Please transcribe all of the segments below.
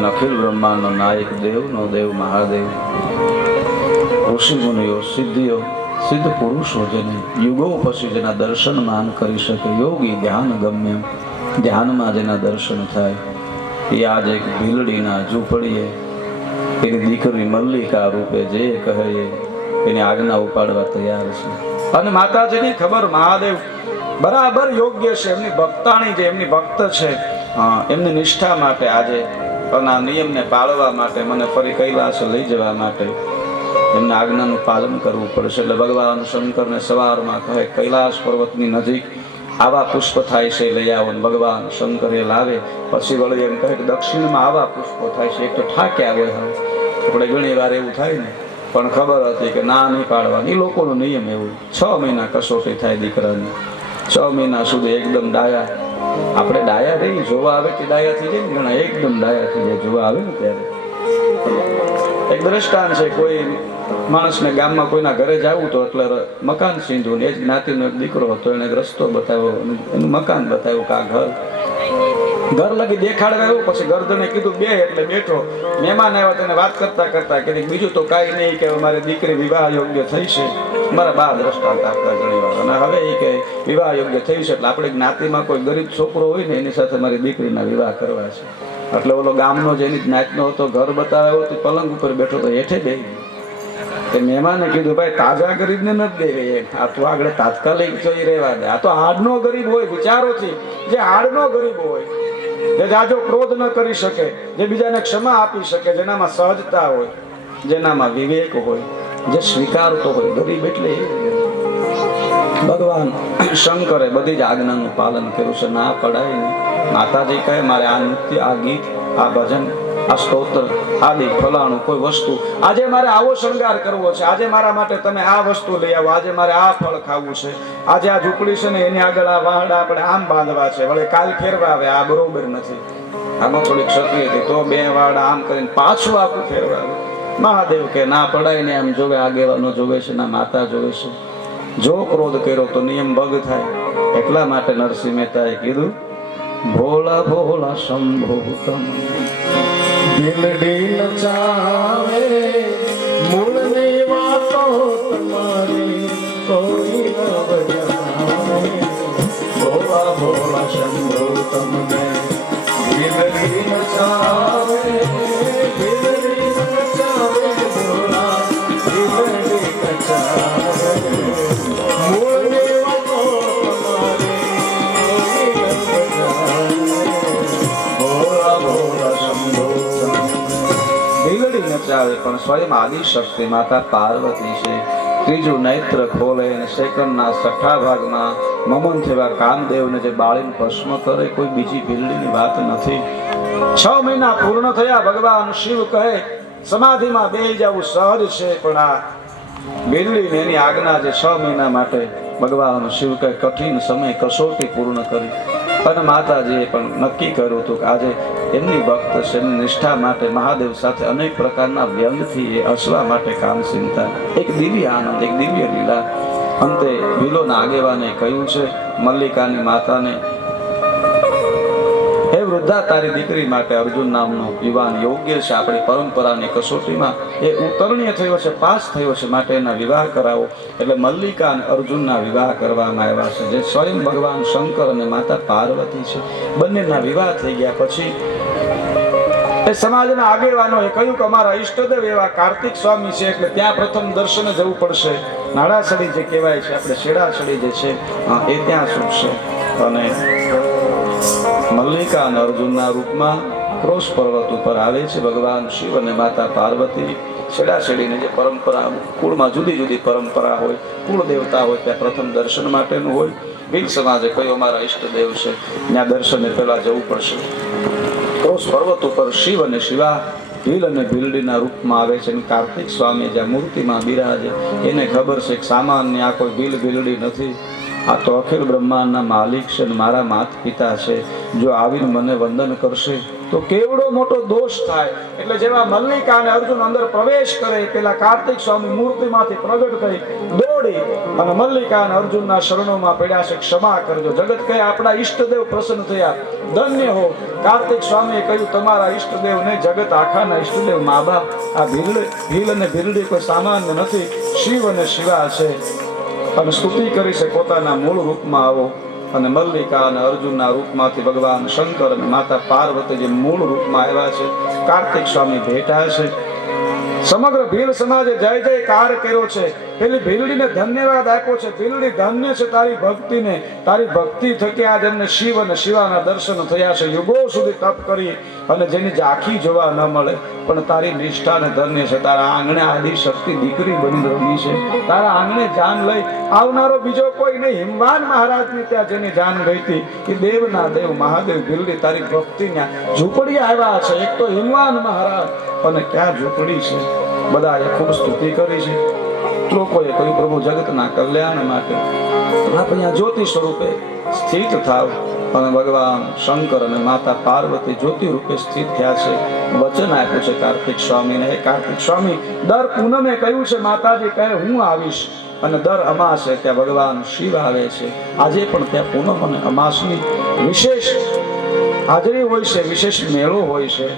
અને અખિલ બ્રહ્માંડનો નાયક દેવનો દેવ મહાદેવ, ઋષિ મુનિઓ, સિદ્ધિઓ, સિદ્ધ પુરુષો જેને યુગો પછી જેના દર્શન માન કરી શકે, યોગી ધ્યાન ગમ્ય, ધ્યાનમાં જેના દર્શન થાય, એ આજ એક ભીલડીના ઝૂંપડીએ એની દીકરી મલ્લિકા રૂપે જે કહે એની આજ્ઞા ઉપાડવા તૈયાર છે. અને માતાજીની ખબર મહાદેવ બરાબર યોગ્ય છે. એમની ભક્તાણી જે એમની ભક્ત છે, એમની નિષ્ઠા માટે આજે આ નિયમને પાળવા માટે, મને ફરી કૈલાસ લઈ જવા માટે એમના આજ્ઞાનું પાલન કરવું પડશે. એટલે ભગવાન શંકરને સવારમાં કહે કૈલાસ પર્વતની નજીક આવા પુષ્પ થાય છે, લઈ આવો. ભગવાન શંકર એ લાવે. પછી વળી એમ કહે કે દક્ષિણમાં આવા પુષ્પો થાય છે, એક તો ઠાક્યા હોય. આપણે ઘણી વાર એવું થાય ને, પણ ખબર હતી કે ના નહીં પાડવાની. લોકોનો નિયમ એવું, 6 મહિના કસોટી થાય દીકરાની. 6 મહિના સુધી એકદમ ડાયા, આપણે ડાયા રહી જોવા આવે કે ડાયા થઈ જાય ને, ઘણા એકદમ ડાયા થઈ જાય જોવા આવે ને ત્યારે. એક દ્રષ્ટાંત છે, કોઈ માણસને ગામમાં કોઈના ઘરે જવું તો એટલે મકાન સીંધું ને, એ જ જ્ઞાતિનો એક દીકરો હતો, એને રસ્તો બતાવ્યો, એનું મકાન બતાવ્યું કે આ ઘર લગી દેખાડવા આવ્યો. પછી ગરદને કીધું બે, એટલે બેઠો. મહેમાન આવ્યા તેને વાત કરતા કરતા કીધું બીજું તો કાંઈ નહીં, કે મારી દીકરી વિવાહ યોગ્ય થઈ છે. મારા બા દ્રષ્ટાંત આપતા ઘણી વાર. અને હવે એ કે વિવાહ યોગ્ય થઈ છે, એટલે આપણે જ્ઞાતિમાં કોઈ ગરીબ છોકરો હોય ને એની સાથે મારી દીકરીના વિવાહ કરવા છે. એટલે ઓલો ગામનો જેની જ્ઞાતિનો હતો, ઘર બતાવ્યો તો પલંગ ઉપર બેઠો તો હેઠે બે. મહેમાને કીધું ભાઈ તાજા ગરીબને નથી દે, આ તો આગળ તાત્કાલિક જોઈ રહેવા દે. આ તો હાડનો ગરીબ હોય, વિચારોથી જે હાડનો ગરીબ હોય, જે જાજો ક્રોધ ન કરી શકે, જે બીજાને ક્ષમા આપી શકે, જેનામાં સહજતા હોય, જેનામાં વિવેક હોય, જે સ્વીકારતો હોય, ગરીબ એટલે ભગવાન શંકરે બધી જ આજ્ઞાનું પાલન કર્યું છે. ના પડાય નહીં. માતાજી કહે મારે આ નૃત્ય, આ ગીત, આ ભજન, આ સ્તોત્ર આદિ ફલાણું કોઈ વસ્તુ, આજે મારે આવો શણગાર કરવો છે, આજે મારા માટે તમે આ વસ્તુ લઈ આવો, આજે મારે આ ફળ ખાવું છે, આજે આ ઝૂંપડી છે ને એની આગળ આ વાહડા આપણે આમ બાંધવા છે, વળે કાલ ફેરવા આવે, આ બરોબર નથી. આમાં થોડી ક્ષતિ હતી તો 2 વાહડા આમ કરીને પાછું આખું ફેરવા આવે. મહાદેવ કે ના પડાય ને, આમ જોવે આગેવાનો જોવે છે, ના માતા જોવે છે. જો ક્રોધ કર્યો તો નિયમ ભંગ થાય. એટલા માટે નરસિંહ મહેતાએ કીધું ભોળા ભોળા શંભો તમ દિલડી નચાવે, મૂળની વાતો તમારી કોઈ ન બજાવે. ભોળા ભોળા શંભો તમને દિલડી નચાવે, દિલડી નચાવે, ભોળા દિલડી નચાવે. મૂળની વાતો નચાવે. પણ સ્વયં આદિશક્તિ માતા પાર્વતી છે. ત્રીજું નેત્ર ખોલે અને સેકન્ડના 6થા ભાગમાં મમન થવા કામદેવને જે બાળીને ભસ્મ કરે, કોઈ બીજી ભીલડીની વાત નથી. 6 મહિના પૂર્ણ થયા. ભગવાન શિવ કહે સમાધિમાં બેસી જવું સહજ છે, પણ આ ભીલડીને એની આજ્ઞા જે 6 મહિના માટે ભગવાન શિવ કહે કઠિન સમય કસોટી પૂર્ણ કરી. અને માતાજીએ પણ નક્કી કર્યું હતું કે આજે એમની ભક્ત છે, એમની નિષ્ઠા માટે મહાદેવ સાથે અનેક પ્રકારના વ્યંગથી એ હસવા માટે કામ ચિંતા. એક દિવ્ય આનંદ, એક દિવ્ય લીલા. અંતે ભીલોના આગેવાને કહ્યું છે મલ્લિકાની માતાને, હે વૃદ્ધા, તારી દીકરી માટે અર્જુન નામનો યુવાન યોગ્ય છે. આપણી પરંપરાની કસોટીમાં એ ઉત્તીર્ણ થયો છે, પાસ થયો છે, માટે એના વિવાહ કરાવો. એટલે મલ્લિકા અને અર્જુનના વિવાહ કરવામાં આવ્યા છે, જે સ્વયં ભગવાન શંકર અને માતા પાર્વતી છે. બંનેના વિવાહ થઈ ગયા પછી એ સમાજના આગેવાનોએ કહ્યું કે અમારા ઈષ્ટદેવ એવા કાર્તિક સ્વામી છે, એટલે ત્યાં પ્રથમ દર્શને જવું પડશે. નાડાસડી જે કહેવાય છે, આપણે શેડાસડી જે છે એ ત્યાં છૂટશે. અને મલ્લિકા અને અર્જુનના રૂપમાં ક્રોશ પર્વત ઉપર આવે છે ભગવાન શિવ અને માતા પાર્વતી. છેડાછેડીને જે પરંપરા, કુળમાં જુદી જુદી પરંપરા હોય, કુળ દેવતા હોય, ત્યાં પ્રથમ દર્શન માટેનું હોય. ભીલ સમાજે કયો અમારા ઈષ્ટદેવ છે, ત્યાં દર્શને પહેલા જવું પડશે. ક્રોશ પર્વત ઉપર શિવ અને શિવા ભીલ અને ભીલડીના રૂપમાં આવે છે. કાર્તિક સ્વામી જ્યાં મૂર્તિમાં બિરાજે, એને ખબર છે કે સામાન્ય આ કોઈ ભીલ ભીલડી નથી, આ તો અખિલ બ્રહ્માંડના માલિક છે, મારા માતા પિતા છે. જો આવીને મને વંદન કરશે તો કેવડો મોટો દોષ થાય. એટલે જેવા મલ્લિકા અને અર્જુન અંદર પ્રવેશ કરે, પેલા કાર્તિક સ્વામી મૂર્તિમાંથી પ્રગટ થઈ દોડી અને મલ્લિકા અને અર્જુનના શરણોમાં પડ્યા છે, ક્ષમા કરજો. જગત કહે આપણા ઈષ્ટદેવ પ્રસન્ન થયા, ધન્ય હો. કાર્તિક સ્વામીએ કહ્યું તમારા ઈષ્ટદેવ નહીં, જગત આખાના ઈષ્ટદેવ મા બાપ. આ ભીલ અને ભીલડી કોઈ સામાન્ય નથી, શિવ અને શિવા છે. અને સ્તુતિ કરી છે પોતાના મૂળ રૂપમાં આવો. અને મલ્લિકા અને અર્જુનના રૂપમાંથી ભગવાન શંકર અને માતા પાર્વતી જે મૂળ રૂપમાં આવ્યા છે, કાર્તિક સ્વામી ભેટા છે. સમગ્ર ભીલ સમાજે જય જયકાર કર્યો છે. પેલી ભીલડીને ધન્યવાદ આપ્યો છે. ભીલડી ધન્ય છે તારી ભક્તિને, તારી ભક્તિ થકી આજ અમને શિવ અને શિવાના દર્શન થયા છે. યુગો સુધી તપ કરી અને જેની ઝાંખી જોવા ન મળે, પણ તારી નિષ્ઠાને ધન્ય છે. તારા આંગણે આદિ શક્તિ દીકરી બની રમી છે. તારા આંગણે જાન લઈ આવનારો બીજો કોઈ નહીં. હિમવાન મહારાજની ત્યાં જેની જાન ગઈ હતી એ દેવના દેવ મહાદેવ ભીલડી તારી ભક્તિના ઝૂંપડી આવ્યા છે. એક તો હિમવાન મહારાજ અને ક્યાં ઝૂંપડી છે. બધાએ ખૂબ સ્તુતિ કરી છે. લોકોએ કહ્યું પ્રભુ જગતના કલ્યાણ માટે આપ અહીંયા જ્યોતિ સ્વરૂપે સ્થિત થાવ. અને ભગવાન શંકર અને માતા પાર્વતી જ્યોતિ રૂપે સ્થિત થયા છે. વચન આપ્યું છે કાર્તિક સ્વામીને. હે કાર્તિક સ્વામી, દર પૂનમે કહ્યું છે માતાજી કહે હું આવીશ, અને દર અમાસે ત્યાં ભગવાન શિવ આવે છે. આજે પણ ત્યાં પૂનમ અને અમાસની વિશેષ હાજરી હોય છે, વિશેષ મેળો હોય છે.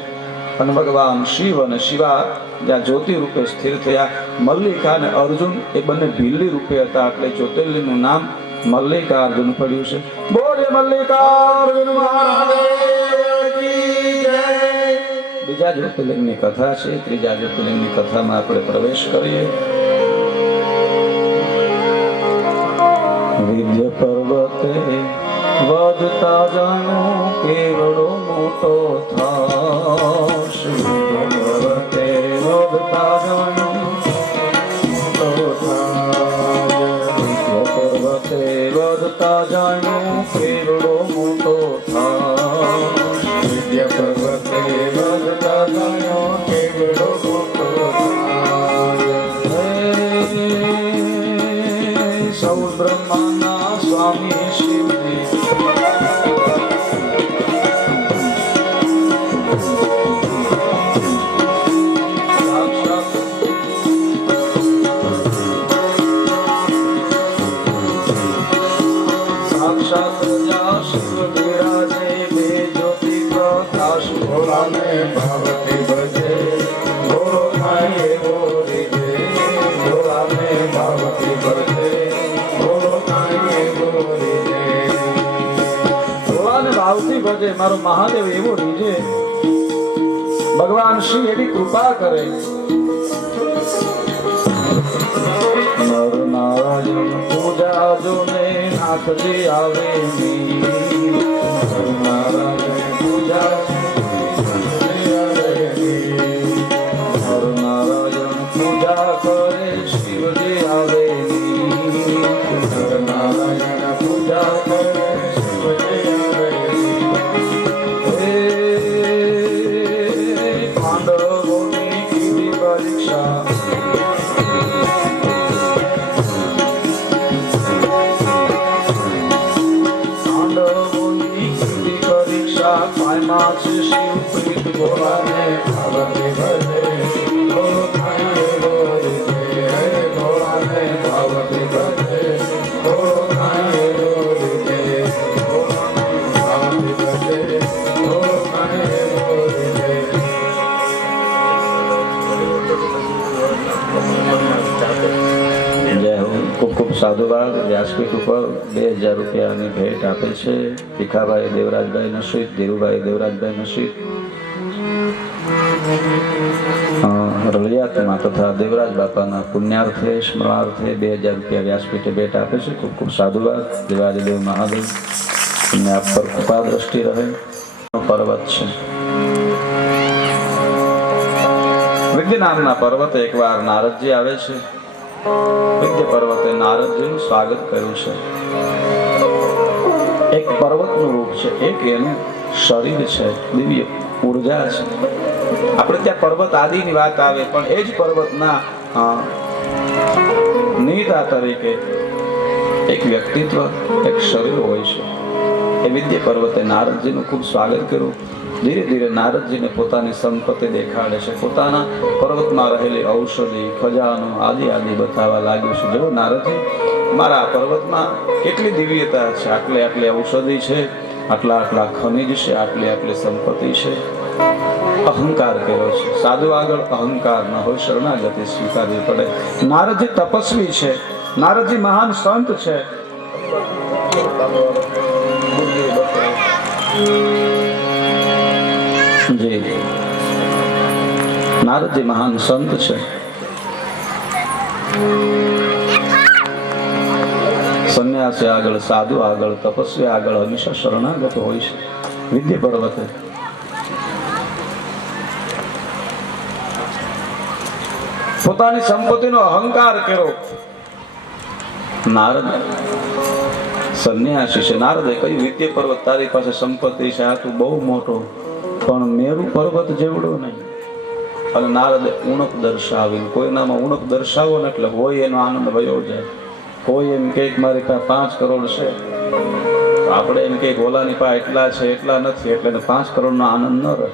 અને ભગવાન શિવ અને શિવા જ્યાં જ્યોતિ રૂપે સ્થિર થયા. મલ્લિકા અને અર્જુન એ બંને ભીલડી રૂપે હતા, એટલે જ્યોતિર્લિંગનું નામ મલ્લિકાર્જુન પડ્યું છે. બોલે મલ્લિકાર્જુન મહાદેવ કી જય. બીજા જ્યોતિર્લિંગની કથા છે. ત્રીજા જ્યોતિર્લિંગની કથામાં આપણે પ્રવેશ કરીએ. વિદ્ય પર્વતે વધતા જાણો કેવડો મોટો થાશ. પર્વતે વધતા જાણો પર્વતે વધતા જાણો કેવડો મોટો થાશ. વિદ્ય પર્વતે વધતા જાણો કેવડો મોટો થાશ. સૌ બ્રહ્માના સ્વામી શિવજી મારો મહાદેવ એવો રીજે. ભગવાન શ્રી એવી કૃપા કરે. નર નારાયણ પૂજા જો ને નાથજી આવે. નર નારાયણ પૂજા નર નારાયણ પૂજા કરે શિવજી આવે. નર નારાયણ પૂજા કરે શિવજી આવે. શિવ પ્રીત ભોળાને ભાવતી ભજે. ભોળાને ભાવતી ભજે. ભોળાને ભાવતી ભજે. જય હો. ખૂબ ખૂબ સાધુવાદ. વ્યાસપીઠ ઉપર 2000 રૂપિયાની ભેટ આપે છે ભીખાભાઈ દેવરાજભાઈ નસીબ, ધીરુભાઈ દેવરાજભાઈ નસીબ રળિયાતમાં તથા દેવરાજ બાપાના પુણ્યાર્થે સ્મરણાર્થે 2000 રૂપિયા વ્યાસપીઠે ભેટ આપે છે. ખૂબ ખૂબ સાધુવાદ. દેવાદેવ મહાદેવ એમને આપ પર કૃપા દ્રષ્ટિ રહે. પર્વત છે વિદ્ય નામના પર્વતે એકવાર નારદજી આવે છે. વિદ્ય પર્વતે નારદજીનું સ્વાગત કર્યું છે. એક પર્વતનું રૂપ છે, એક એનું શરીર છે, દિવ્ય ઉર્જા છે. આપણે ત્યાં પર્વત આદિની વાત આવે, પણ એ જ પર્વતના નેતા તરીકે એક વ્યક્તિત્વ, એક શરીર હોય છે. એ વિદ્ય પર્વતે નારદજીનું ખૂબ સ્વાગત કર્યું. ધીરે ધીરે નારદજીને પોતાની સંપત્તિ દેખાડે છે, પોતાના પર્વતમાં રહેલી ઔષધિ ખજાનો આદિ આદિ બતાવવા લાગ્યું છે. જો નારદજી, મારા પર્વતમાં કેટલી દિવ્યતા છે, આટલી આટલી ઔષધિ છે, આટલા આટલા ખનિજ છે, આટલી આટલી સંપત્તિ છે. અહંકાર કર્યો છે. સાધુ આગળ અહંકાર ન હોય, શરણાગતિ સ્વીકારવી પડે. નારદજી તપસ્વી છે, નારદજી મહાન સંત છે. જી, નારદજી મહાન સંત છે. સંન્યાસી આગળ, સાધુ આગળ, તપસ્વી આગળ હંમેશા શરણાગત હોય છે. વિદ્ય પર્વતે પોતાની સંપત્તિનો અહંકાર કર્યો. નારદ સંન્યાસી છે. નારદે કહ્યું, વિદ્ય પર્વત, તારી પાસે સંપત્તિ છે, આ તું બહુ મોટો, પણ મેરુ પર્વત જેવડો નહીં. અને નારદે ઉણપ દર્શાવી. કોઈનામાં ઉણપ દર્શાવો ને એટલે હોય એનો આનંદ વયો જાય. કોઈ એમ કે મારી પાસે 5 કરોડ છે, તો આપણે એમ કે ઓલાની પાસે એટલા છે, એટલા નથી, એટલે 5 કરોડનો આનંદ ન રહે.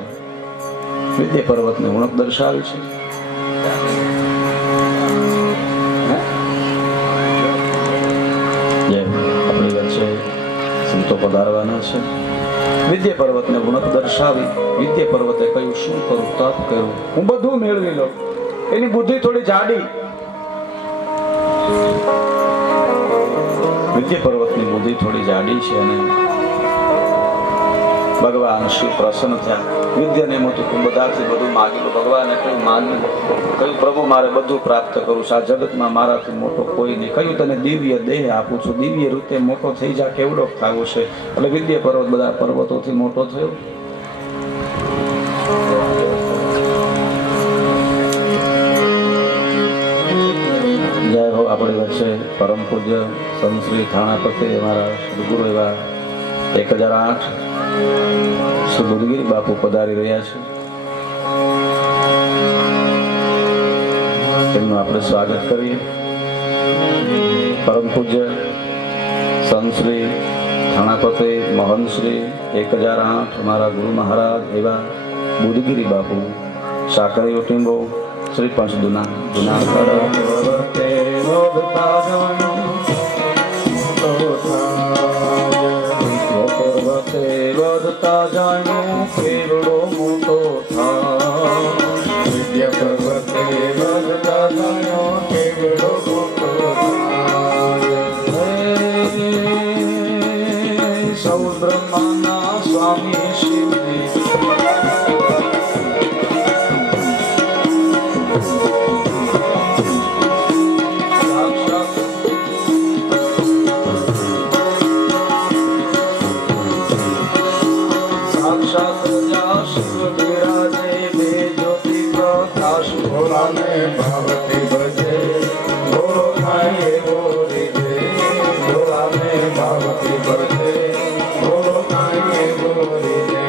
વિદ્ય પર્વતને ઉણપ દર્શાવી છે. આપણી વચ્ચે સંતો પધારવાના છે. વિદ્ય પર્વતને ઉણપ દર્શાવી. વિદ્ય પર્વતે કહ્યું, શું કરું? તપ કરું, હું બધું મેળવી લઉં. એની બુદ્ધિ થોડી જાડી. વિદ્ય પર્વતની બુદ્ધિ થોડી જાડી છે અને ભગવાન શિવ પ્રસન્ન થયા. વિદ્યાને મોટું બધાથી બધું માગેલું. ભગવાને કહ્યું, માગ્યું. કહ્યું, પ્રભુ મારે બધું પ્રાપ્ત કરવું છે, આ જગતમાં મારાથી મોટો કોઈ નહીં. કહ્યું, તને દિવ્ય દેહ આપું છું, દિવ્ય રીતે મોટો થઈ જા, કેવડો થવું છે. એટલે વિદ્ય પર્વત બધા પર્વતોથી મોટો થયો. જય હો. આપણી વચ્ચે પરમ પૂજ્ય સંત શ્રી થાણાપતિ અમારા સદગુરુ એવા 1008 શ્રી બુદ્ધગીરી બાપુ પધારી રહ્યા છે. તેમનું આપણે સ્વાગત કરીએ. પરમ પૂજ્ય સંત શ્રી થાણાપતિ મહંત શ્રી 1008 અમારા ગુરુ મહારાજ એવા બુદ્ધગીરી બાપુ સાકરીઓ ટીંબો શ્રી પંચદુના વધતા જાણ્યું કેવડો મોટો થા. વિદ્યા પર્વતે વધતા જાણ્યો કેવડો મોટો થા. સૌ બ્રહ્માના સ્વામી શિવજી ભાવતી ભજે બોલો ખાઈએ બોલી દે. બોલાને ભાવતી ભજે બોલો ખાઈએ બોલી દે.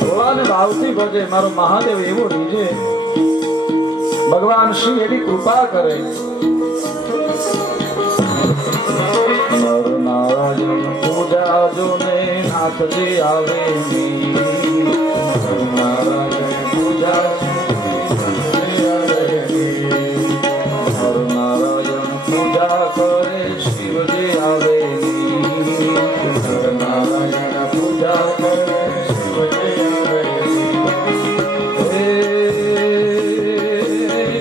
બોલાને ભાવતી ભજે મારો મહાદેવ એવો રીજે. ભગવાન શ્રી એવી કૃપા કરે. નર નારાયણ પૂજા જોને નાથજી આવે. નારાયણ પૂજા કરે શિવજી આવે. નારાયણ પૂજા કરે શિવજી આવે.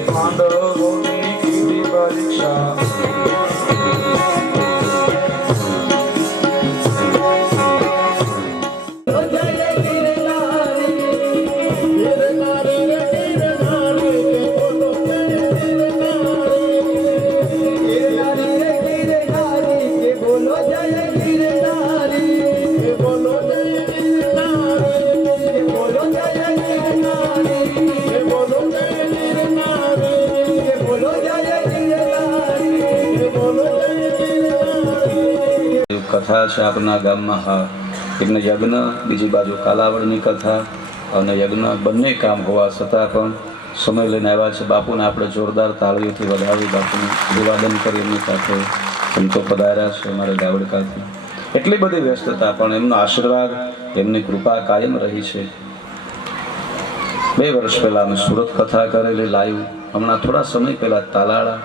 પાંડવોની કીધી પરીક્ષા કથા છે આપણા ગામમાં. હા, એટલે યજ્ઞ, બીજી બાજુ કાલાવડની કથા અને યજ્ઞ બંને કામ હોવા છતાં પણ સમય લઈને આવ્યા છે. બાપુને આપણે જોરદાર તાળીઓથી વધાવી બાપુનું અભિવાદન કરી એમની સાથે સંતો પધાર્યા છે અમારે ગાવડકાથી. એટલી બધી વ્યસ્તતા, પણ એમનો આશીર્વાદ, એમની કૃપા કાયમ રહી છે. 2 વર્ષ પહેલા અમે સુરત કથા કરેલી લાઈવ, હમણાં થોડા સમય પહેલા તાલાળા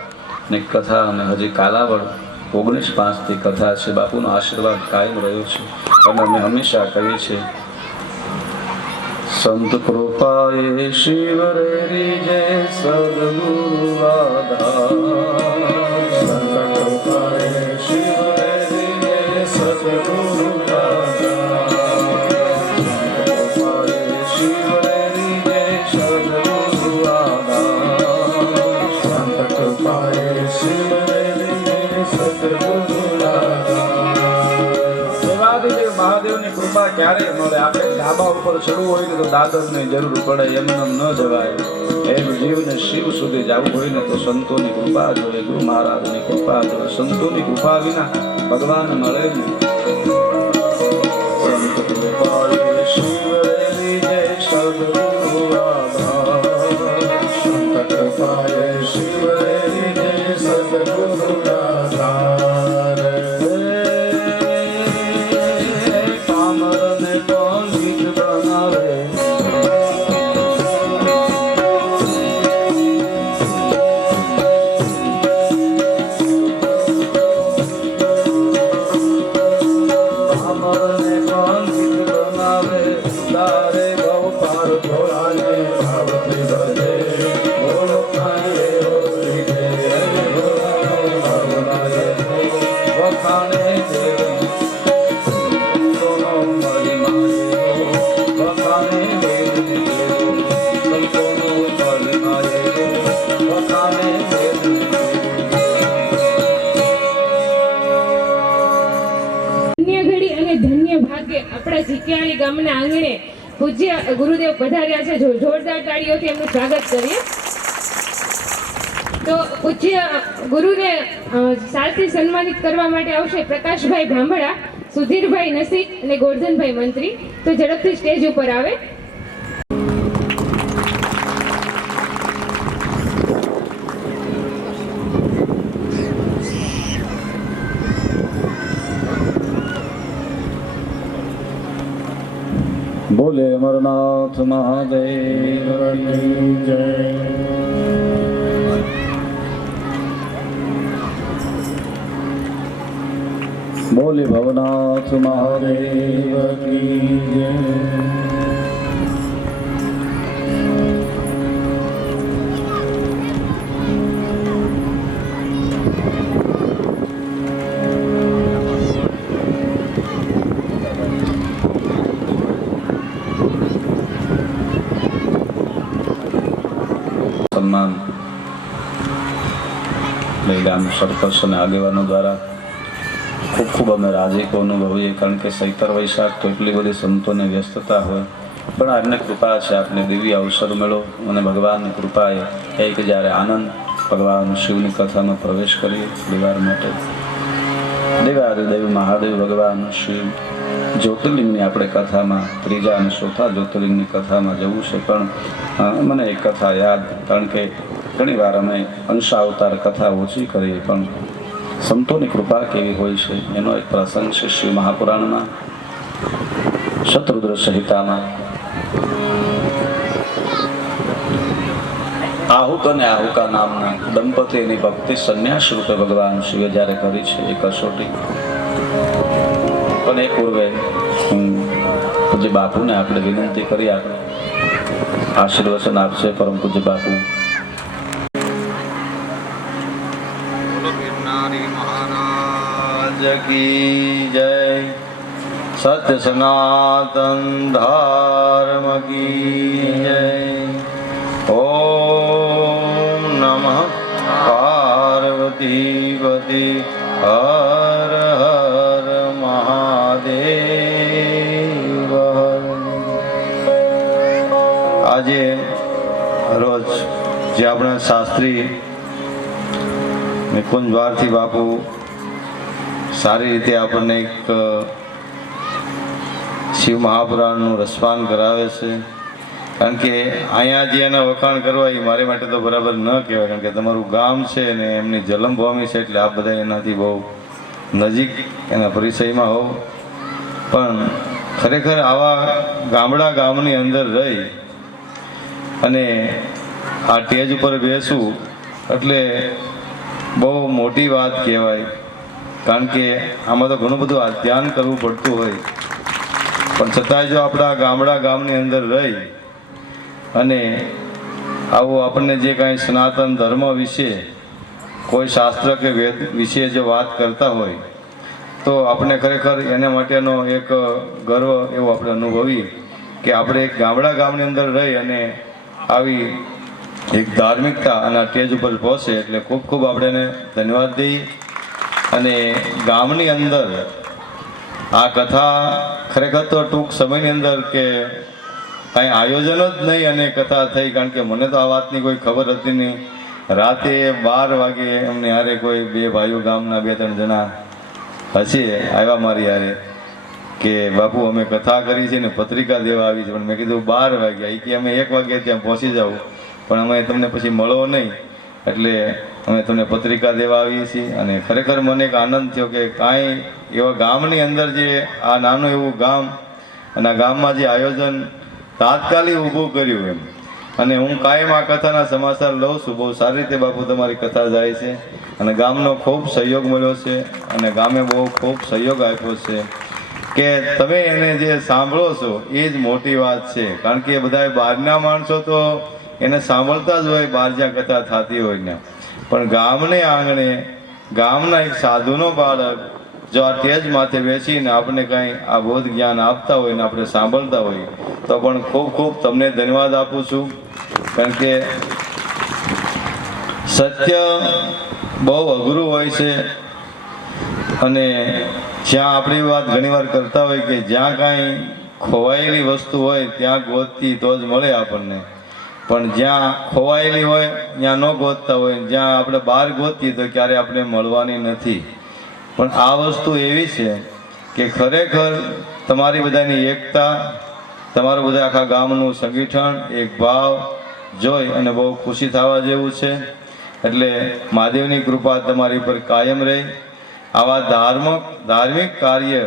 ની કથા, અને હજી કાલાવડ 19/5 કથા છે. બાપુનો આશીર્વાદ કાયમ રહ્યો છે. અને અમે હંમેશા કહીએ છીએ, સંત કૃપાએ શિવ રે જય સદગુરુ આધાર, સંત કૃપાએ શિવ રે જય સદગુરુ આધાર, શિવ રે જય સદગુરુ આધાર, સંત કૃપાએ શિવ રે જય સદગુરુ મહાદેવની કૃપા ક્યારે મળે? આપણે ધાબા ઉપર ચડવું હોય ને તો દાદરની જરૂર પડે, એમને ન જવાય. એમ જીવને શિવ સુધી જવું હોય ને તો સંતોની કૃપા જોઈએ, ગુરુ મહારાજની કૃપા જોઈએ. સંતોની કૃપા વિના ભગવાન મળે નહીં. સંત કૃપાએ શિવ રે જય સદગુરુ આધાર, સંત કૃપાએ શિવ રે જય સદગુરુ આધાર. આપણા ઝીકિયાણી ગામના આંગણે પૂજ્ય ગુરુદેવ પધાર્યા છે. જોરદાર તાળીઓથી એમનું સ્વાગત કરીએ. તો પૂજ્ય ગુરુને સાલથી સન્માનિત કરવા માટે આવશે પ્રકાશભાઈ ભાંભળા, સુધીરભાઈ નસીક અને ગોરધનભાઈ મંત્રી. તો ઝડપથી સ્ટેજ ઉપર આવે. બોલે અમરનાથ મહાદેવ કી જય. બોલે ભવનાથ મહાદેવ કી જય. સન્માન ગામ સરપંચ અને આગેવાનો દ્વારા ખૂબ ખૂબ અમે રાજીપો અનુભવીએ, કારણ કે ચૈત્ર વૈશાખ તો એટલી બધી સંતોને વ્યસ્તતા હોય, પણ આજને કૃપા છે, આપને દિવ્ય અવસર મળ્યો. અને ભગવાનની કૃપાએ એક જ્યારે આનંદ ભગવાન શિવની કથામાં પ્રવેશ કરીએ દિવાર માટે. દેવાદિદેવ મહાદેવ ભગવાન શિવ જ્યોતિર્લિંગની આપણે કથામાં 3જા અને 4થા જ્યોતિર્લિંગની કથામાં જવું છે. પણ મને એક કથા યાદ, કારણ કે ઘણી વાર અમે અંશાવતાર કથા ઓછી કરીએ, પણ સંતોની કૃપા કેવી હોય છે એનો એક પ્રસંગ છે. શિવ મહાપુરાણમાં શતરુદ્ર સંહિતામાં આહુક અને આહુકા નામના દંપતીની ભક્તિ સંન્યાસ રૂપે ભગવાન શિવે જ્યારે કરી છે એ કસોટી. પણ એ પૂર્વે હું પૂજ્ય બાપુને આપણે વિનંતી કરી, આપણે આશીર્વચન આપશે પરમ પૂજ્ય બાપુ. મહારાજ કી જય. સત્ય સનાતન ધર્મ કી જય. ઓમ નમઃ પાર્વતી પતિ હર હર મહાદેવ. આજે રોજ જે આપણા શાસ્ત્રી નિકુંજ ભારતી બાપુ સારી રીતે આપણને એક શિવ મહાપુરાણનું રસપાન કરાવે છે. કારણ કે અહીંયા જે એના વખાણ કરવા એ મારી માટે તો બરાબર ન કહેવાય, કારણ કે તમારું ગામ છે ને એમની જન્મભૂમિ છે, એટલે આ બધા એનાથી બહુ નજીક એના પરિચયમાં હોવ, પણ ખરેખર આવા ગામની અંદર રહી અને આ સ્ટેજ ઉપર બેસવું એટલે બહુ મોટી વાત કહેવાય. કારણ કે આમાં તો ઘણું બધું ધ્યાન કરવું પડતું હોય, પણ છતાંય જો આપણા ગામની અંદર રહી અને આવું આપણને જે કાંઈ સનાતન ધર્મ વિશે કોઈ શાસ્ત્ર કે વેદ વિશે જો વાત કરતા હોય તો આપણે ખરેખર એના માટેનો એક ગર્વ એવો આપણે અનુભવીએ કે આપણે એક ગામની અંદર રહી અને આવી એક ધાર્મિકતા અને આ સ્ટેજ ઉપર પહોંચે એટલે ખૂબ ખૂબ આપણે એને ધન્યવાદ દઈએ. અને ગામની અંદર આ કથા ખરેખર તો ટૂંક સમયની અંદર કે કાંઈ આયોજન જ નહીં અને કથા થઈ, કારણ કે મને તો આ વાતની કોઈ ખબર હતી નહીં. રાતે 12 વાગે એમને હારે કોઈ 2 ભાઈઓ ગામના 2-3 જણા હશે આવ્યા મારી હારે કે બાપુ અમે કથા કરી છે ને પત્રિકા દેવા આવી છે, પણ મેં કીધું 12 વાગ્યા, કે અમે 1 વાગે ત્યાં પહોંચી જાઉં પણ અમે તમને પછી મળો નહીં એટલે અમે તમને પત્રિકા દેવા આવીએ છીએ. અને ખરેખર મને એક આનંદ થયો કે કાંઈ એવા ગામની અંદર જે આ નાનું એવું ગામ અને આ ગામમાં જે આયોજન તાત્કાલિક ઊભું કર્યું એમ. અને હું કાયમ આ કથાના સમાચાર લઉં છું. બહુ સારી રીતે બાપુ તમારી કથા જાય છે અને ગામનો ખૂબ સહયોગ મળ્યો છે અને ગામે બહુ ખૂબ સહયોગ આપ્યો છે કે તમે એને જે સાંભળો છો એ જ મોટી વાત છે. કારણ કે બધા બહારના માણસો તો એને સાંભળતા જ હોય બહાર જ્યાં કથા થતી હોય ને, પણ ગામને આંગણે ગામના એક સાધુનો બાળક જો આ સ્ટેજ માથે બેસીને આપણે કાંઈ આ બોધ જ્ઞાન આપતા હોય ને આપણે સાંભળતા હોય તો પણ ખૂબ ખૂબ તમને ધન્યવાદ આપું છું. કારણ કે સત્ય બહુ અઘરું હોય છે અને જ્યાં આપણી વાત ઘણીવાર કરતા હોય કે જ્યાં કાંઈ ખોવાયેલી વસ્તુ હોય ત્યાં ગોતતી તો જ મળે આપણને, પણ જ્યાં ખોવાયેલી હોય ત્યાં ન ગોતતા હોય, જ્યાં આપણે બહાર ગોતીએ તો ક્યારે આપણે મળવાની નથી. પણ આ વસ્તુ એવી છે કે ખરેખર તમારી બધાની એકતા, તમારું બધા આખા ગામનું સંગઠન, એક ભાવ જોઈ અને બહુ ખુશી થવા જેવું છે. એટલે મહાદેવની કૃપા તમારી પર કાયમ રહે. આવા ધાર્મિક કાર્ય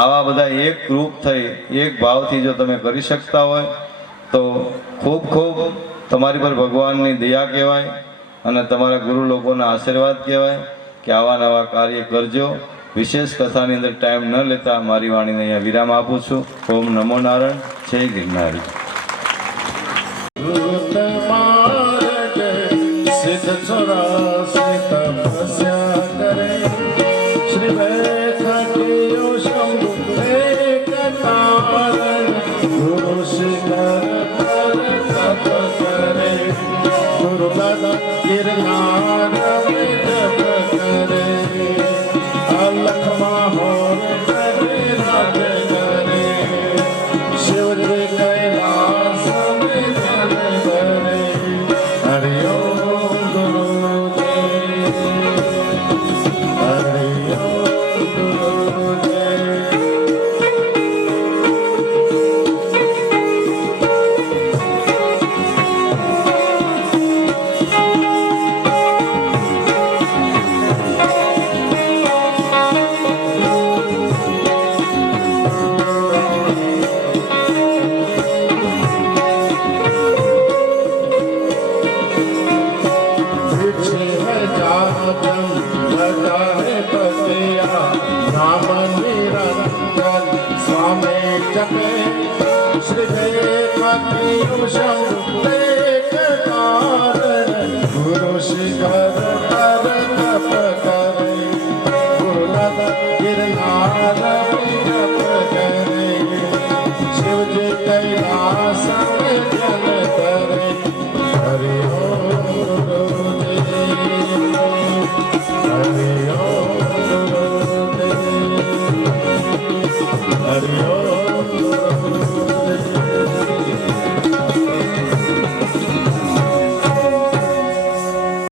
આવા બધા એક રૂપ થઈ એક ભાવથી જો તમે કરી શકતા હોય તો ખૂબ ખૂબ તમારી પર ભગવાનની દયા કહેવાય અને તમારા ગુરુ લોકોના આશીર્વાદ કહેવાય કે આવા નવા કાર્ય કરજો. વિશેષ કથાની અંદર ટાઈમ ન લેતા મારી વાણીને અહીંયા વિરામ આપું છું. ઓમ નમો નારાયણ. જય ગિરનારી.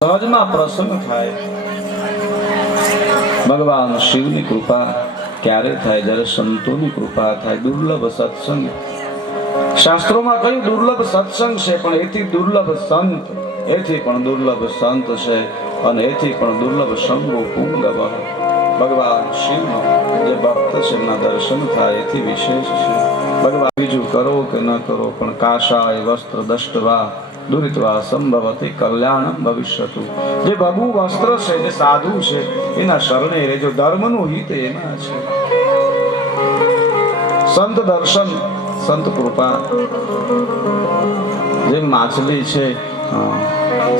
સહજમાં પ્રસન્ન થાય. ભગવાન શિવની કૃપા ક્યારે થાય? જ્યારે સંતોની કૃપા થાય. દુર્લભ સત્સંગ, શાસ્ત્રોમાં કયું દુર્લભ સત્સંગ છે, પણ એથી દુર્લભ સંત, એથી પણ દુર્લભ સંત છે અને એથી પણ દુર્લભ સંગો પુંગવ. ભગવાન શિવનો જે ભક્ત છે એમના દર્શન થાય એથી વિશેષ છે. ભગવાન બીજું કરો કે ન કરો પણ કાશાય વસ્ત્ર દષ્ટવા દુરિત્વા સંભવતી કલ્યાણમ ભવિષ્યતુ. જે ભગવું વસ્ત્ર છે, જે સાધુ છે એના શરણે રહેજો, ધર્મનું હિત એમાં છે. સંત દર્શન, સંત કૃપા. જે માછલી છે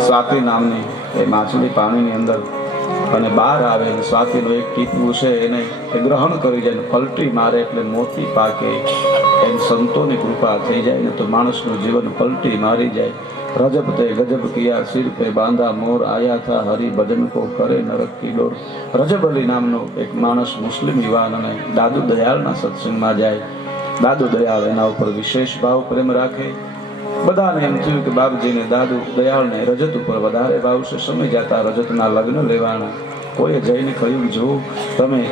સ્વાતિ નામની, એ માછલી પાણીની અંદર અને બહાર આવે, સ્વાતિનું એક ટીપું છે એને ગ્રહણ કરી જાય, પલટી મારે એટલે મોતી પાકે. એમ સંતોની કૃપા થઈ જાય ને તો માણસનું જીવન પલટી મારી જાય. રજબ તે ગજબ કિયા સિર પે બાંધા મોર, આયા થા હરિ ભજન કો કરે નરક કી ડોર. રજબ અલી નામનો એક માણસ મુસ્લિમ યુવાન અને દાદુ દયાળના સત્સંગમાં જાય. દાદુ દયાળ એના ઉપર વિશેષ ભાવ પ્રેમ રાખે. બધાને એમ થયું કે બાપજીને દાદુ દયાળને રજત ઉપર વધારે ભાવ છે. સમય જતા રજતના લગ્ન લેવાના. કોઈએ જઈને કહ્યું, જો તમે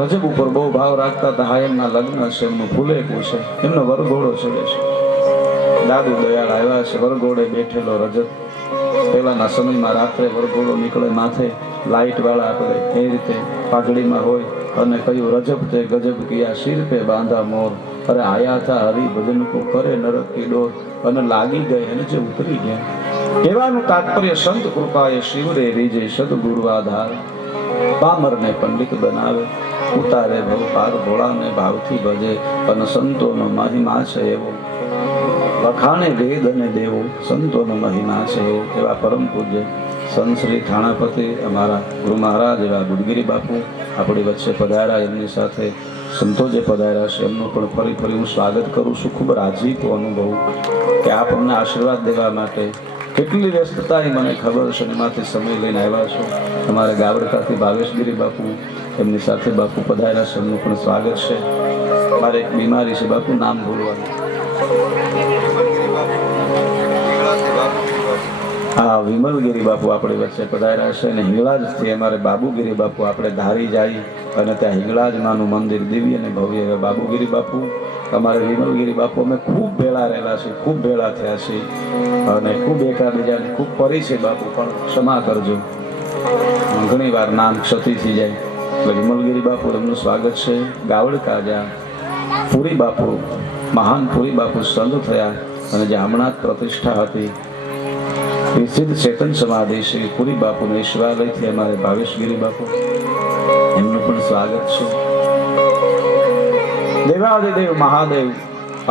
રજબ ઉપર બહુ ભાવ રાખતા હતા, હા એમના લગ્ન છે, એમનું ફૂલેકું છે, એમનો વરઘોડો ચડે છે. દાદુ દયાળ આવ્યા છે, વરઘોડે બેઠેલો રજત. પહેલાના સમયમાં રાત્રે વરઘોડો નીકળે માથે, લાઇટ વાળા આપણે એ રીતે પાઘડીમાં હોય, અને કહ્યું રજબ તે ગજબ કિયા સિર પે બાંધા મોર, અરે આયા થા હરિ ભજન કો કરે નરક કી ડોર. અને લાગી ગઈ અને જે ઉતરી ગયા. કહેવાનું તાત્પર્ય સંત કૃપાએ શિવરે રીજે સદગુરુ આધાર. પામરને પંડિત બનાવે, ઉતારે ભવ પાર, ભોળાને ભાવથી ભજે, અને સંતોનો મહિમા છે એવો. વખાણે વેદ અને દેવો, સંતોનો મહિમા છે એવો. એવા પરમ પૂજ્ય સંત શ્રી થાણાપતિ અમારા ગુરુ મહારાજ એવા ગુડગીરી બાપુ આપણી વચ્ચે પધાર્યા. એમની સાથે સંતો જે પધાર્યા છે એમનું પણ ફરી હું સ્વાગત કરું છું. ખૂબ રાજીપો અનુભવ કે આપ અમને આશીર્વાદ દેવા માટે કેટલી વ્યસ્તતા એ મને ખબર છે, એમાંથી સમય લઈને આવ્યા છો. અમારે ગાવડકાથી ભાવેશગીરી બાપુ એમની સાથે બાપુ પધાર્યા છે, એમનું પણ સ્વાગત છે. મારે એક બીમારી છે બાપુ, નામ ભૂલવાનું. હા, વિમલગીરી બાપુ આપણી વચ્ચે પધાર્યા છે. અને હિંગળાજથી અમારે બાબુગીરી બાપુ આપણે ધારી જાય અને ત્યાં હિંગળાજમાનું મંદિર દિવ્ય અને ભવ્ય. બાબુગીરી બાપુ અમારે વિમલગીરી બાપુ અમે ખૂબ ભેળા રહેલા છીએ, ખૂબ ભેળા થયા છીએ અને ખૂબ એકાબીજાને ખૂબ પરિચય બાપુ, પણ ક્ષમા કરજો ઘણી વાર નામ ક્ષતિ થઈ જાય. એટલે વિમલગીરી બાપુ એમનું સ્વાગત છે. ગાવડકા જ્યાં પુરી બાપુ, મહાન પુરી બાપુ સંત થયા અને જે હમણાં જ પ્રતિષ્ઠા હતી સિદ્ધ ચેતન સમાધિ શ્રી પુરી બાપુને શિવાલયથી અમારે ભાવેશગીરી બાપુ એમનું પણ સ્વાગત છે. દેવાદિદેવ મહાદેવ.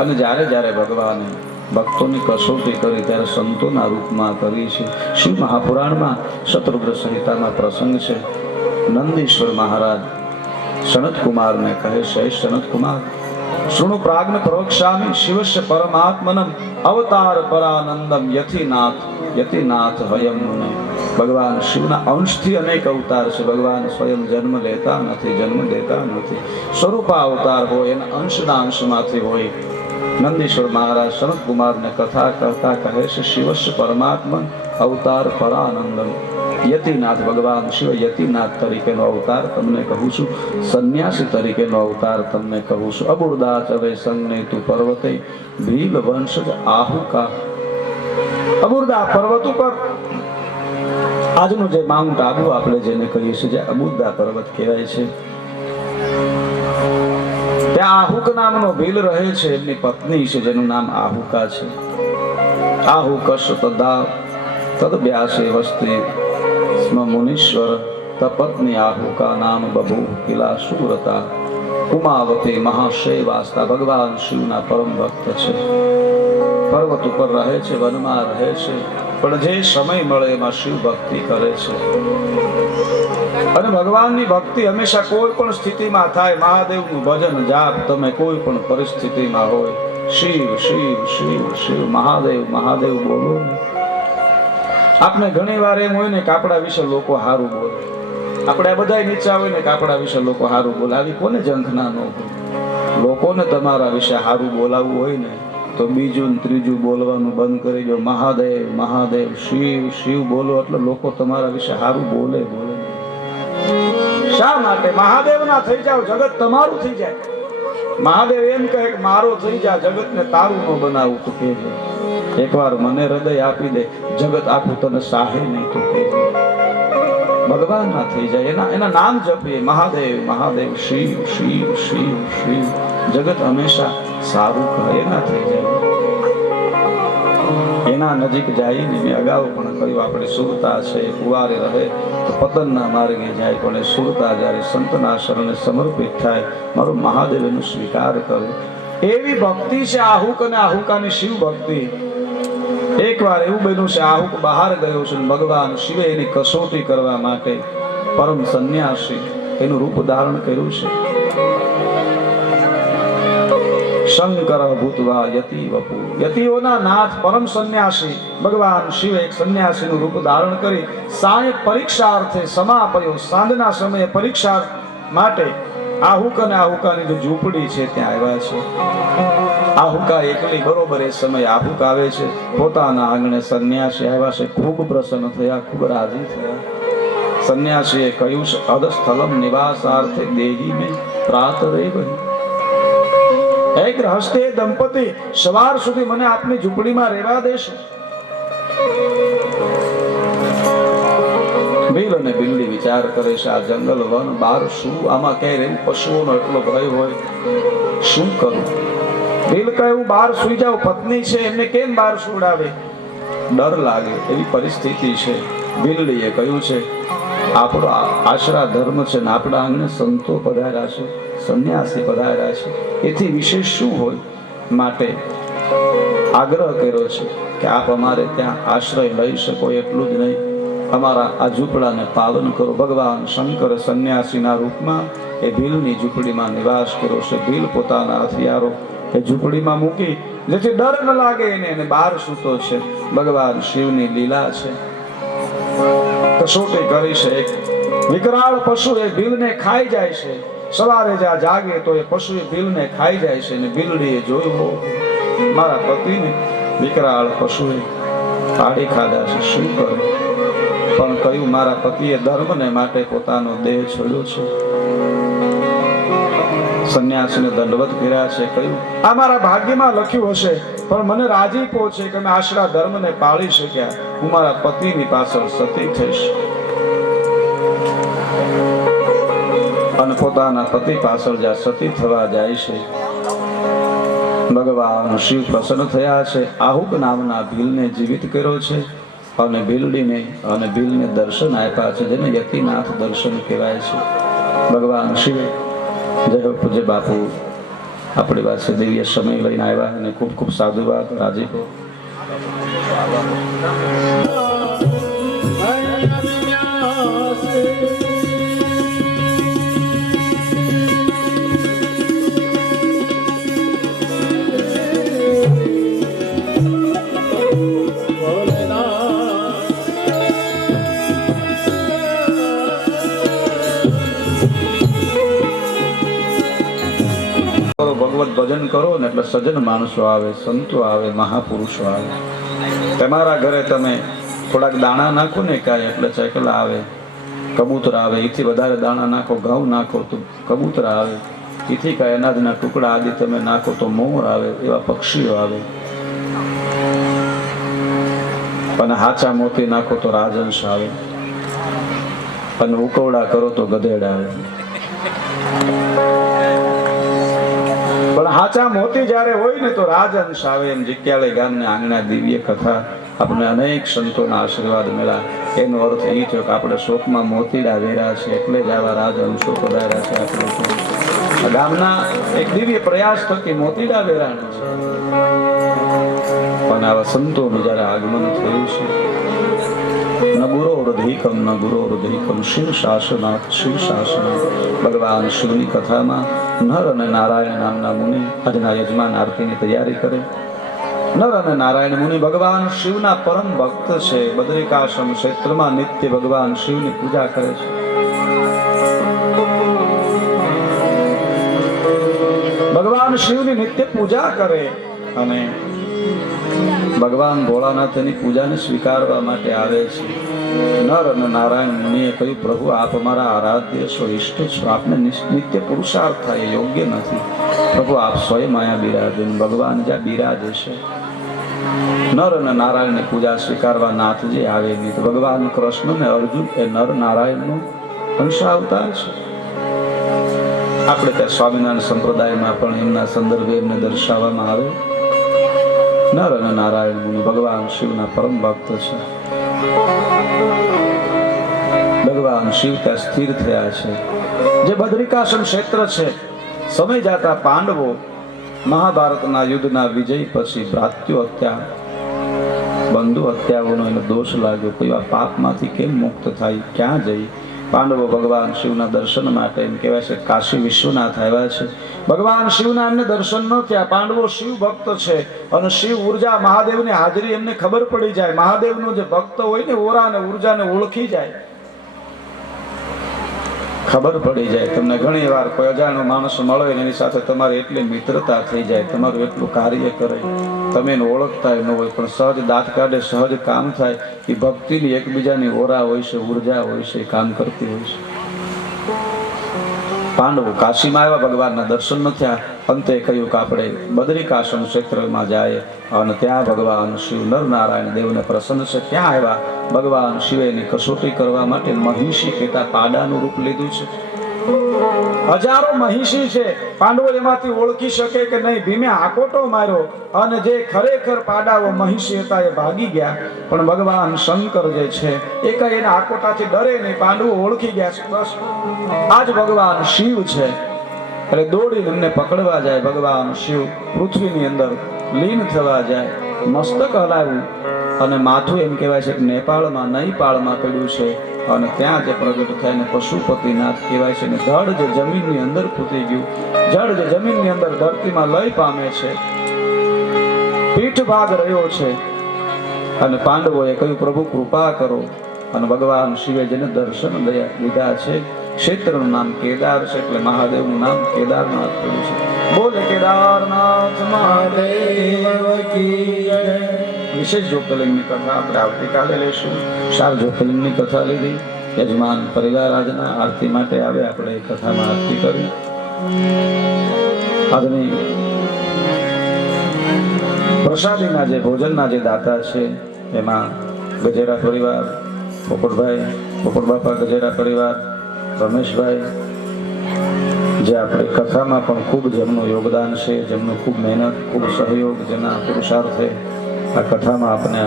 અને જ્યારે ભગવાને ભક્તોની કસોટી કરી ત્યારે સંતોના રૂપમાં કરી છે. શિવ મહાપુરાણમાં શત્રુઘ્ન સંહિતામાં પ્રસંગ છે. નંદીશ્વર મહારાજ સનત કુમારને કહે છે, સનત કુમાર શૃણુ પ્રાગ્ન પ્રવક્ષ્યામિ શિવસ્ય પરમાત્મનમ અવતાર પરાનંદમ યતિનાથ હયમ મુને. ભગવાન શિવના અંશથી અનેક અવતાર છે. ભગવાન સ્વયં જન્મ લેતા નથી, જન્મ દેતા નથી. સ્વરૂપા અવતાર હોય એના અંશના અંશમાંથી હોય. નંદીશ્વર મહારાજ સનત કુમારને કથા કરતા કહે છે, શિવસ્ય પરમાત્મન અવતાર પરાનંદમ. યતિનાથ ભગવાન શિવ યતિનાથ તરીકેનો અવતાર તમને કહું છું, સંન્યાસી તરીકેનો અવતાર તમને કહું છું. અબુરદા ચવે સંગને તું પર્વતે ભીલ વંશજ આહુકા. અબુરદા પર્વત ઉપર આજનું જે માઉન્ટ આબુ આપણે જેને કહીએ છીએ, જે અબુરદા પર્વત કહેવાય છે, ત્યાં આહુક નામનો ભીલ રહે છે. એમની પત્ની છે જેનું નામ આહુકા છે. આહુકશ તદા તદ વ્યાસે વસ્તી સ્મ મુનીશ્વર તપત્ની આહુકા નામ બભુ કિલા સુરતા. ઉમાવતી મહાશૈવાસ્તા. ભગવાન શિવના પરમ ભક્ત છે. પર્વત ઉપર રહે છે, વનમાં રહે છે, પણ જે સમય મળે એમાં શિવ ભક્તિ કરે છે. અને ભગવાનની ભક્તિ હંમેશા કોઈ પણ સ્થિતિમાં થાય. મહાદેવનું ભજન જાપ તમે કોઈ પણ પરિસ્થિતિમાં હોય, શિવ શિવ શિવ શિવ મહાદેવ મહાદેવ બોલો. આપણે ઘણી વાર એમ હોય ને કે આપણા વિશે લોકો સારું બોલે, આપણે બધા નીચા હોય ને કે આપણા વિશે લોકો સારું બોલે. આવી કોને ઝંખના ન હોય? લોકોને તમારા વિશે સારું બોલાવવું હોય ને તો બીજું ને ત્રીજું બોલવાનું બંધ કરી દો. મહાદેવ મહાદેવ શિવ શિવ બોલો એટલે લોકો તમારા વિશે સારું બોલે. શા માટે? મહાદેવ ના થઈ જાવ, જગત તમારું થઈ જાય. મહાદેવ એમ કહે કે મારો થઈ જા, જગત ને તારું ન બનાવું તો કે એકવાર મને હૃદય આપી દે, જગત આખું તને સાહે નહીં તો કે. ભગવાનના થઈ જાય, એના નામ જપીએ, મહાદેવ મહાદેવ, શિવ શિવ શિવ શિવ, જગત હંમેશા સારું કહે, એના થઈ જાય. એના નજીક જઈને મેં અગાઉ પણ કહ્યું, આપણે સુરતા છે કુવારે રહે તો પતનના માર્ગે જાય, પણ એ સુરતા જ્યારે સંતના શરણે સમર્પિત થાય, મારો મહાદેવ એનો સ્વીકાર કરે, એવી ભક્તિ છે આહુક અને આહુકાની શિવ ભક્તિ. એકવાર એવું બન્યું છે, આહુક બહાર ગયો છે, ભગવાન શિવે એની કસોટી કરવા માટે પરમ સંન્યાસી એનું રૂપ ધારણ કર્યું છે. શંકર ભૂતવા યતિ વપુ, યતિઓના નાથ પરમ સંન્યાસી ભગવાન શિવે એક સંન્યાસીનું રૂપ ધારણ કરી સાંજે પરીક્ષાર્થે સમાપયો, સાંજના સમયે પરીક્ષા માટે આહુક અને આહુકાની જે ઝૂંપડી છે ત્યાં આવ્યા છે. આહુકા એકલી, બરોબર એ સમય આહુક આવે છે, પોતાના આંગણે સંન્યાસી આવ્યા છે, ખૂબ પ્રસન્ન થયા, ખૂબ રાજી થયા. સંન્યાસીએ કહ્યું છે, અધસ્થલમ નિવાસાર્થે દેહી મેં પ્રાતરે બની, હે ગૃહસ્થી દંપતી, સવાર સુધી મને આપની ઝૂંપડીમાં રહેવા દેશો. બિલ અને બિલ્લી વિચાર કરે છે, આ જંગલ વન બાર શું, આમાં ક્યાંય રહેવું, પશુઓનો એટલો ભય હોય, શું કરું? બિલ કહે, હું બહાર સુઈ જાઉં, પત્ની છે એમને કેમ બહાર સુવડાવે, ડર લાગે એવી પરિસ્થિતિ છે. બિલ્લીએ કહ્યું છે, આપણો આશરા ધર્મ છે ને આપણા આંગણે સંતો પધાર્યા છે, સંન્યાસી પધાર્યા છે, એથી વિશેષ શું હોય, માટે આગ્રહ કર્યો છે કે આપ અમારે ત્યાં આશ્રય લઈ શકો, એટલું જ નહીં, અમારા આ ઝૂંપડાને પાલન કરો. ભગવાન શંકર સંન્યાસીના રૂપમાં એ ભીલની ઝૂંપડીમાં નિવાસ કર્યો છે. ભીલ પોતાના હથિયારો એ ઝૂંપડીમાં મૂકી, જેથી ડર ન લાગે એને બહાર સૂતો છે. ભગવાન શિવની લીલા છે, કસોટી કરી છે. એક વિકરાળ પશુ એ ભીલને ખાઈ જાય છે. સવારે જ્યાં જાગે તો એ પશુ એ ભીલને ખાઈ જાય છે, અને બિલડીએ જોયું, મારા પતિને વિકરાળ પશુએ પાડી ખાધા છે, શું કરું? પણ કહ્યું, મારા પતિએ ધર્મને માટે પોતાનો દેહ છોડ્યો છે. સંન્યાસીને દંડવત કર્યા છે. કહ્યું, આ મારા ભાગ્યમાં લખ્યું હશે, પણ મને રાજીપો છે કે મેં આશરા ધર્મને પાળી શક્યા, હું મારા પતિની પાછળ સતી થઈશ. અને પોતાના પતિ પાછળ જ્યાં સતી થવા જાય છે, ભગવાન શિવ પ્રસન્ન થયા છે. આહુક નામના ભીલને જીવિત કર્યો છે, અને ભીલને દર્શન આપ્યા છે, જેને યતિનાથ દર્શન કહેવાય છે. ભગવાન શિવે, જય હો પૂજ્ય બાપુ આપણી પાસે દિવ્ય સમય લઈને આવ્યા, અને ખૂબ ખૂબ સાધુવાદ, રાજીપો. ભગવત ભજન કરો ને એટલે સજ્જન માણસો આવે, સંતો આવે, મહાપુરુષો આવે. તમારા ઘરે તમે થોડાક દાણા નાખો ને કાંઈ એટલે ચકલા આવે, કબૂતર આવે, એથી વધારે દાણા નાખો, ઘઉં નાખો તો કબૂતર આવે, એથી કાંઈ અનાજના ટુકડા આદિ તમે નાખો તો મોર આવે, એવા પક્ષીઓ આવે. અને હાચા મોતી નાખો તો રાજહંસ આવે, અને ઉકવડા કરો તો ગધેડા આવે. પણ હાચા મોતી જ્યારે હોય ને તો રાજહંસ આવે. એમ જીક્યાલય ગામના આંગણા દિવ્ય કથા આપણે અનેક સંતોના આશીર્વાદ મળ્યા. એનો અર્થ એ થયો કે આપણે શોકમાં મોતીડા વેરા છે, એટલે જ આવા રાજહંસો પધાર્યા છે. આપણે ગામના એક દિવ્ય પ્રયાસ થકી મોતીડા વેરાણા છે. પણ આવા સંતોનું જયારે આગમન થયું છે, ન ગુરોરધિકમ ન ગુરોરધિકમ, શિવ શાસનાથ શિવ શાસનાથ. ભગવાન શિવની કથામાં નર અને નારાયણ નામના મુનિ આજના યજમાન આરતીની તૈયારી કરે. નર અને નારાયણ મુનિ ભગવાન શિવના પરમ ભક્ત છે. બદ્રિકાશ્રમ ક્ષેત્રમાં નિત્ય ભગવાન શિવની પૂજા કરે છે. ભગવાન શિવની નિત્ય પૂજા કરે, અને ભગવાન ભોળાનાથની પૂજાને સ્વીકારવા માટે આવે છે. નર અને નારાયણ મુનિએ કહ્યું, પ્રભુ આપ અમારા આરાધ્ય છો, ઇષ્ટ છો, આપને નિત્ય પુરુષાર્થ થાય યોગ્ય નથી. પ્રભુ આપ સ્વયં માયા બિરાજો. ભગવાન જ્યાં બિરાજે છે નર અને નારાયણની પૂજા સ્વીકારવા નાથજી આવે નહીં. તો ભગવાન કૃષ્ણ ને અર્જુન એ નર નારાયણનો અંશ અવતાર છે. આપણે ત્યાં સ્વામિનારાયણ સંપ્રદાયમાં પણ એમના સંદર્ભે એમને દર્શાવવામાં આવે. નર અને નારાયણ મુનિ ભગવાન શિવના પરમ ભક્ત છે. ભગવાન શિવ ત્યાં સ્થિર થયા છે. જે બદ્રિકાશ્રમ ક્ષેત્ર છે, સમય જાતા પાંડવો મહાભારતના યુદ્ધના વિજય પછી ભ્રાતૃ હત્યા, બંધુ હત્યાઓનો એનો દોષ લાગ્યો. કોઈ આ પાપમાંથી કેમ મુક્ત થાય, ક્યાં જઈ? પાંડવો ભગવાન શિવના દર્શન માટે એમ કહેવાય છે કાશી વિશ્વનાથ આવ્યા છે. ભગવાન શિવના એમને દર્શન ન થયા. પાંડવો શિવ ભક્ત છે અને શિવ ઉર્જા મહાદેવની હાજરી એમને ખબર પડી જાય. મહાદેવનો જે ભક્ત હોય ને ઓરા અને ઉર્જાને ઓળખી જાય, ખબર પડી જાય. તમને ઘણી વાર કોઈ અજાણ્યો માણસ મળે એની સાથે તમારી એટલી મિત્રતા થઈ જાય, તમારું એટલું કાર્ય કરે, તમે એને ઓળખતા ન હોય પણ સહજ દાંત કાઢે, સહજ કામ થાય. એ ભક્તિની એકબીજાની ઓરા હોય છે, ઉર્જા હોય છે, કામ કરતી હોય છે. પાંડવો કાશીમાં આવ્યા, ભગવાનના દર્શન ન થયા. અંતે કહ્યું કે આપણે બદ્રિકાશ્રમ ક્ષેત્રમાં જાય અને ત્યાં ભગવાન શિવ નરનારાયણ દેવને પ્રસન્ન છે. ત્યાં આવ્યા. ભગવાન શિવે એની કસોટી કરવા માટે મહિષી કહેતા પાડાનું રૂપ લીધું છે. હજારો મહિષી છે. પાંડવો એમાંથી ઓળખી શકે કે નહીં. ભીમે આકોટો માર્યો અને જે ખરેખર પાડાઓ મહિષી હતા એ ભાગી ગયા. પણ ભગવાન શંકર જે છે એ કઈ એના આકોટાથી ડરે નહીં. પાંડવો ઓળખી ગયા છે. બસ આજ ભગવાન શિવ છે. એટલે દોડીને એમને પકડવા જાય. ભગવાન શિવ પૃથ્વીની અંદર લીન થવા જાય. મસ્તક હલાવ્યું અને માથું એમ કહેવાય છે કે નેપાળમાં નૈપાળમાં પડ્યું છે. અને ત્યાં જે પ્રગટ થાય ને પશુપતિનાથ કહેવાય છે. ને ધડ જે જમીનની અંદર પૂતી ગયું, જડ જે જમીનની અંદર ધરતીમાં લય પામે છે, પીઠ ભાગ રહ્યો છે. અને પાંડવોએ કહ્યું પ્રભુ કૃપા કરો. અને ભગવાન શિવે જેને દર્શન લીધા છે, ક્ષેત્રનું નામ કેદાર છે, એટલે મહાદેવનું નામ કેદારનાથ પડ્યું છે. બોલે કેદારનાથ મહાદેવ કી જય. વિશેષ જ્યોતિર્લિંગની કથા આપણે આવતીકાલે લઈશું. 4 જ્યોતિર્લિંગની કથા લીધી. યજમાન પરિવાર આજના આરતી માટે આવે, આપણે એ કથામાં આરતી કરી. આજની પ્રસાદીના જે ભોજનના જે દાતા છે એમાં ગજેરા પરિવાર, પોપટભાઈ, પોપટ બાપા ગજેરા પરિવાર, રમેશભાઈ, જે આપણી કથામાં પણ ખૂબ જેમનું યોગદાન છે, જેમનું ખૂબ મહેનત, ખૂબ સહયોગ, જેના પુરુષાર્થે આ કથામાં આપણે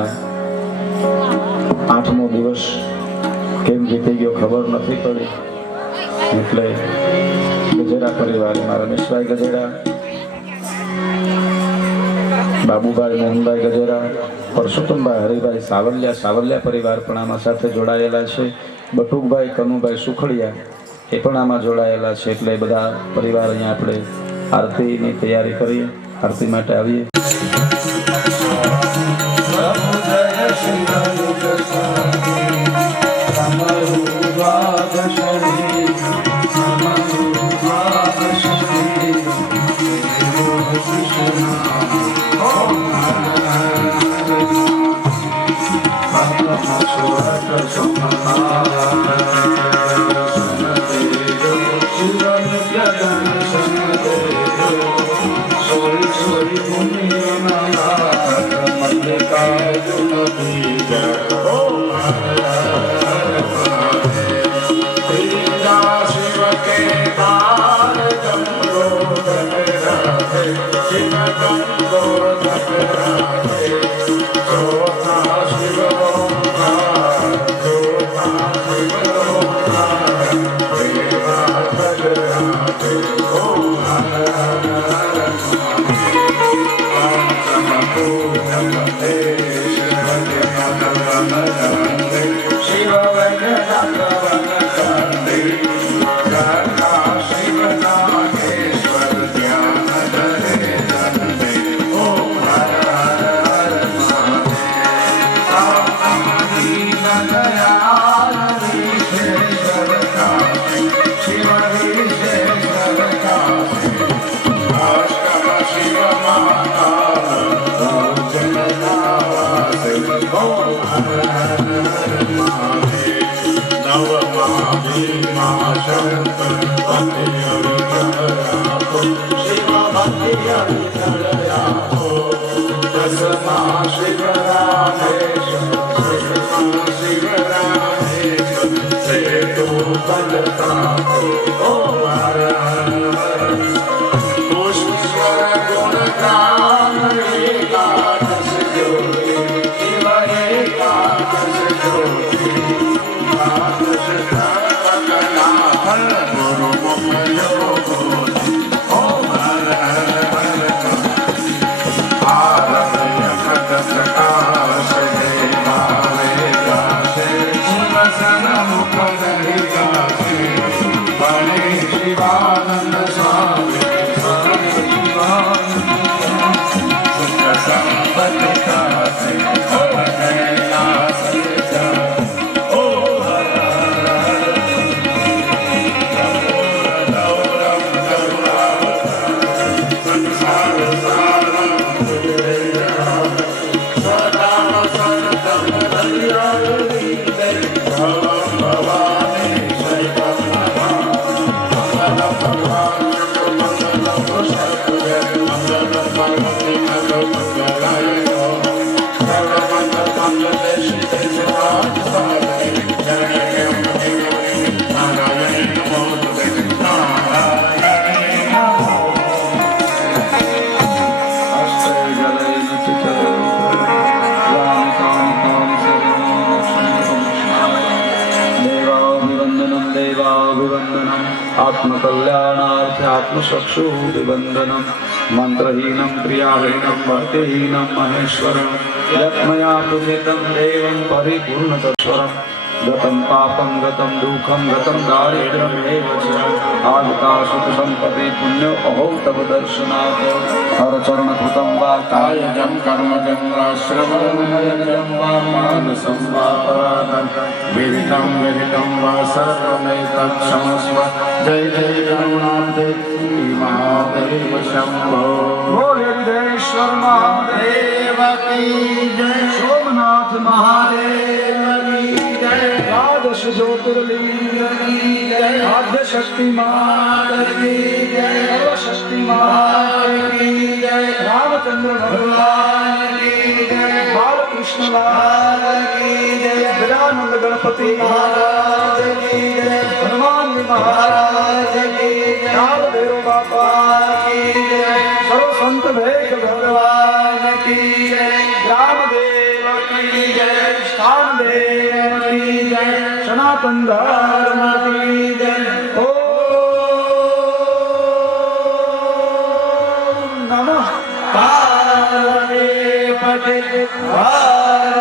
8મો દિવસ કેમ વીતી ગયો ખબર નથી પડી. એટલે ગજેરા પરિવારમાં રમેશભાઈ ગજેરા, બાબુભાઈ મોહનભાઈ ગજેરા, પરસોત્તમભાઈ હરિભાઈ સાવલિયા પરિવાર પણ આમાં સાથે જોડાયેલા છે. બટુકભાઈ કનુભાઈ સુખડિયા એ પણ આમાં જોડાયેલા છે. એટલે બધા પરિવાર અહીંયા આપણે આરતીની તૈયારી કરીએ, આરતી માટે આવીએ. Shiva आत्मकल्याणार्थ आत्मचक्षुभिवन्दनं मन्त्रहीनं क्रियाहीनं भक्तिहीनं महेश्वरं यत्मया पूजितं देवं परिपूर्णतत्वरं गतं पापं गतं दुःखं गतं दारिद्र्यमेव च आगतासुखसम्पदि पुण्यो अहो तव दर्शनात् हरचरणकृतं वा कायजं कर्मजं वा श्रवणमनोरञ्जं वा मानसं वा परागं विदितं विदितं वा सर्वमेतत्क्षमस्व जय जय करुणाब्धे महादेव शम्भो बोले विदेश्वर महादेव की जय सोमनाथ महादेव की जय द्वादश ज्योतिर्लिंग की जय आद्य शक्ति माता की जय सर्वशक्ति माता की जय रामचंद्र भगवान की जय बालकृष्ण लाल की जय गजानंद गणपति महाराज की जय हनुमान महाराज की जय कालभैरव बाबा की जय सर्व संत भेद भगवान की जय ग्रामदेव की जय स्थान देव की जय सनातन धर्म की जय ओम नमः पार्वती पते हर